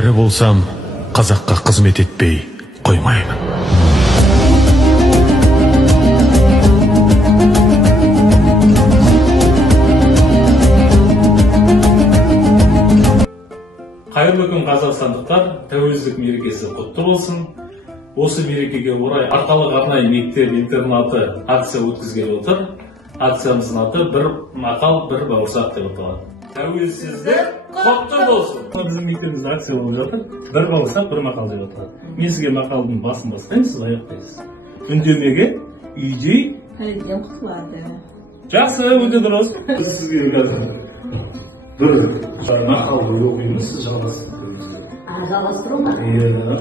Тірі болсам, қазаққа қызмет етпей қоймаймын. Қайырлы күн қазақстандықтар, тәуелсіздік мерекесі құтты болсын. Осы мерекеге орай Арқалық арнайы мектеп-интернаты акция өткізгелі отыр. Акциямыздың аты «Бір мақал, бір бауырсақ» деп аталады. Тәуелсіздік құтты болсын. Біздің мектебімізде акция болып жатыр. Бір бауырсақ, бір мақал деп аталады. Мен сізге мақалдың басын бастаймын, сіз аяқтайсыз. Үндемеге үйдей пәледен құтылады. Жақсы, өте дұрыс. Сізге бір мақалды оқимыз, сіз жалғастырыңыз. Жалғастыру ма? Иә.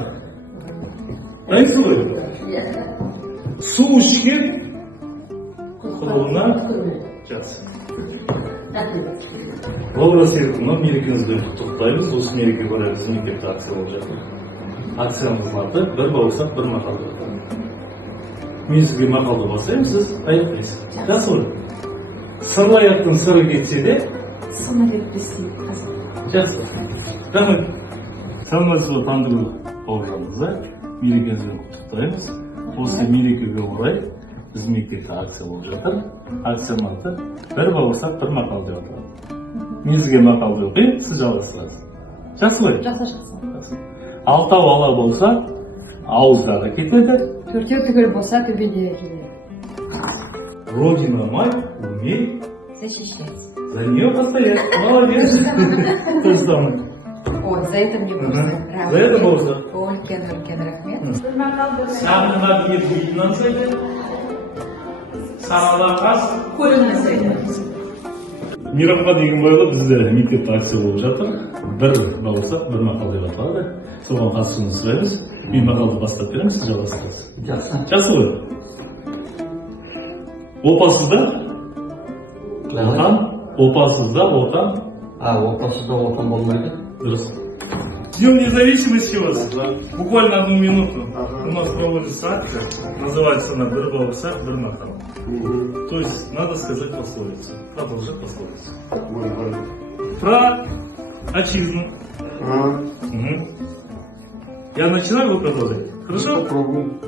Дайынсыз ғой? Иә. Су ішкен құлығына жақсы. Олжа Серікұлына мерекемізбен құттықтаймыз. Осы мерекеге орай біздің мектепте акция болып жатыр. Акциямыздың аты «Бір бауырсақ, бір мақал» деп аталады. Мен сізге мақалды бастаймын, сіз аяқтайсыз. Жақсы ғой? Сырлы аяқтың сыры кетсе де сыны деп бесін қазір. Жақсы. Рахмет. Саламатсыз ба, Тандыгүл бауыржанымызды мерекемізбен құттықтаймыз. Осы мерекеге орай біздің мектепте акция болып жатыр. Акцияның аты «Бір бауырсақ, бір мақал» деп аталады. Мен сізге мақалды оқимын, сіз жалғастырасыз. Жақсы ғой? Жақсы. Алтау ала болса, ауыздағы кетеді. Төртеу түгел болса, төбеде келеді. Родина мать, умей защищать. За нее постоять. Молодец. То же самое. Вот, за это мне просто. За это болса. Үлкен рахмет. Сағынға дейін бұйтынан сайды. Сағала қас. Көлінен сайды. Мейрамға деген бойға бізде мектепте акция болып жатыр. Бір бауырсақ, бір мақал деп аталады. Соған қатысуыңызды сұраймыз. Мен мақалды бастап беремін, сіз жалғастырасыз. Жақсы. Жақсы ғой? Опасызда отан, опасызда отан. Опасызда отан болмайды. Дұрыс. С Днем независимости вас. Буквально одну минуту. У нас проводится акция. Называется она «Бір бауырсақ, бір мақал». То есть надо сказать пословицу. Продолжать пословицу. Про отчизну. Я начинаю, вы продолжать. Хорошо? Попробуем.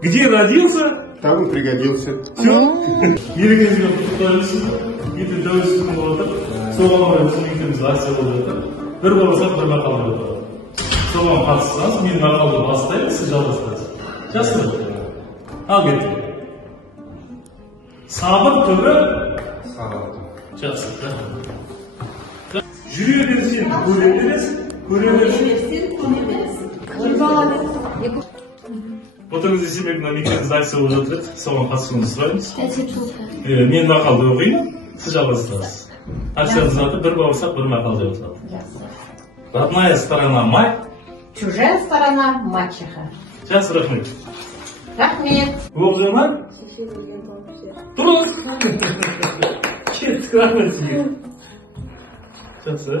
Где родился? Там и пригодился. Все? Мерекемізбен құттықтаймыз. Ертең тәуелсіздік күні болып жатыр. Соған орай біздің мектебімізде акция болып жатыр. Бір бауырсақ, бір мақал деп аталады. Соған қатыссаңыз, мен мақалды бастаймын, сіз жалғастырасыз. Жақсы ғой? Ал кеттік. Сабыр түбі жақсы. Жүре берсең көре бересің, көре берсең көре бересің. Отырыңызды себебі мектебімізде акция болып жатыр. Соған қатысуыңызды сұраймыз. Мен мақалды оқимын, сіз жалғастырасыз. Акциямыздың аты «Бір бауырсақ, бір мақал» деп аталады. Родная сторона мать, чужая сторона мачеха. Жақсы, рахмет. Рахмет. Олжана? Дұрыс. Кеттік, рахмет сізге. Жақсы.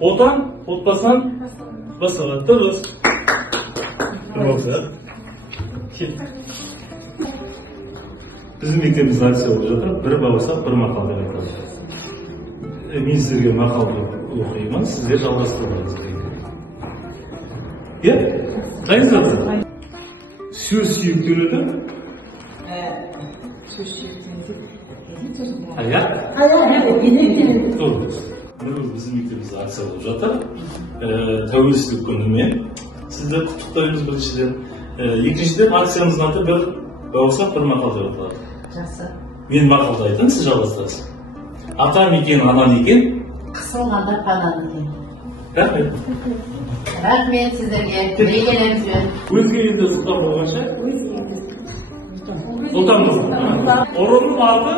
Отан, отбасан, басаға. Дұрыс. Бір бауырсақ. Кеттік. Біздің мектебімізде акция болып жатыр. Бір бауырсақ, бір мақал деп аталады. Мен сізге мақалды оқимын, сіздер жалғастырыңыз. Дайынсыз ба? Сөз сүйіктеледі. Сөз сүйіктеледі. Аяқ? Дұрыс. Біздің мектебімізде акция болып жатыр. Тәуелсіздік күнімен сіздер құттықтаймыз біріншіден. Екіншіден акциямыздың аты «Бір бауырсақ, бір мақал» деп аталады. Жақсы. Мен мақалды айтайын, сіз жалғастырасыз. Атам екен, анан екен. Қысылғанда қанан екен. Рахмет. Рахмет сіздерге. Берекелеріңізбен. Өзге елде сұлтан болғанша? Сұлтан болған. Ұрының аты?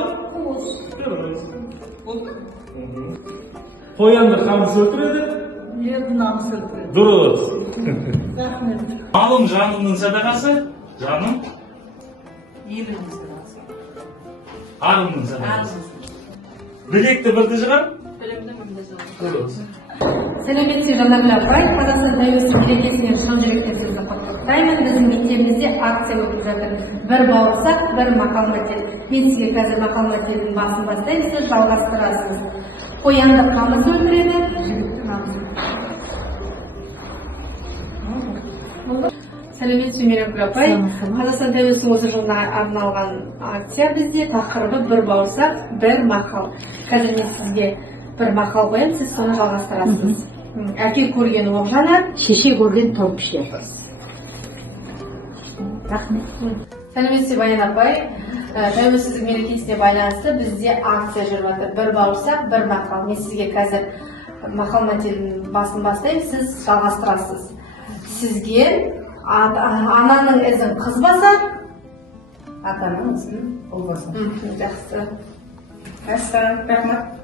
Қоянды қамыс өлтіреді? Намыс өлтіреді. Дұрыс. Рахмет. Малым жанымның садақасы? Жаным? Елімнің садақасы. Арымның садақасы. Білекті бірді жыған? Білімді мінді жыған. Дұрыс. Сәлеметсіз Жанаргүл апай, Қазақстан тәуелсіздік мерекесімен шын жүректен сізді құттықтаймын. Біздің мектебімізде акция өтіп жатыр. Бір бауырсақ, бір мақал мәтел. Мен сізге қазір мақал мәтелдің басын бастаймын, сіз жалғастырасыз. Қоянды қамыс өлтіреді, жігітті намыс өлтіреді. Сәлеметсіз Мейрамкүл апай. Қазақстан тәуелсіздігі жылына арналған акция бізде, тақырыбы бір бауырсақ, бір мақал. Қазір мен сізге бір мақал қоямын, сіз соны жалғастырасыз. Әке көрген оқ жанар, Шеше көрген тауып пішер. Рахмет. Сәлеметсіз Баян апай. Тәуелсіздік мерекесіне байланысты бізде акция жүріп жатыр. Бір бауырсақ, бір мақал. Мен сізге қазір мақал мәтелінің басын бастаймын, сіз жалғастырасыз. Сізге ананың ізін қыз басар, Атаның ізін ұл басар. жақсы. Рахмет.